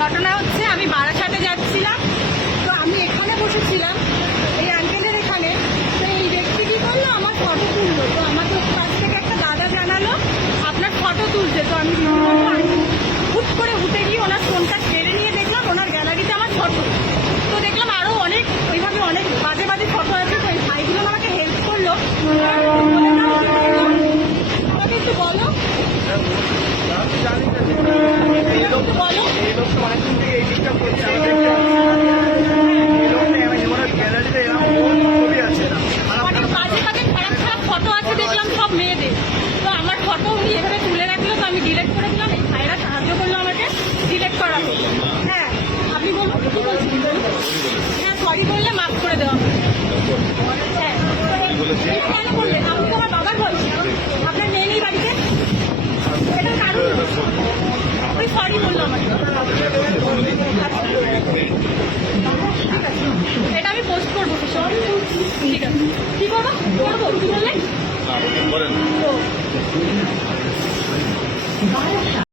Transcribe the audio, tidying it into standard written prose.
ঘটনা হচ্ছে আমি বারাসাতে যাচ্ছিলাম, তো আমি এখানে বসেছিলাম এই আঙ্কেলের এখানে। তো এই ব্যক্তি কি করলো, আমার ফটো তুললো। তো আমাদের কাছ থেকে একটা দাদা জানালো আপনার ফটো তুলছে। তো আমি হুট করে উঠে গিয়ে ওনার ফোনটা ছেড়ে নিয়ে দেখলাম ওনার গ্যালারিতে আমার ফটো। তো দেখলাম আরও অনেক ওইভাবে অনেক বাজে বাজে ফটো আছে। তো এই ভাইগুলো আমাকে হেল্প করলো। আমাকে একটু বলো দেখলাম সব মেয়েদের। তো আমার ফটো উনি এভাবে তুলে রাখলো, তো আমি ডিলেট করে দিলাম। এই ভাইরা সাহায্য করলো আমাকে ডিলেট করা হলো। হ্যাঁ আপনি বলুন কি বলছেন? হ্যাঁ সরি বললে মাফ করে দেওয়া হবে। হ্যাঁ কেন বললেন? আপনি তো আমার বাবার বলছেন, আপনার মেয়ে নেই বাড়িতে, এটা কারণ ওই সরি বললো আমাকে। এটা আমি পোস্ট করবো। ঠিক আছে কি করবো করবো কি বললেন?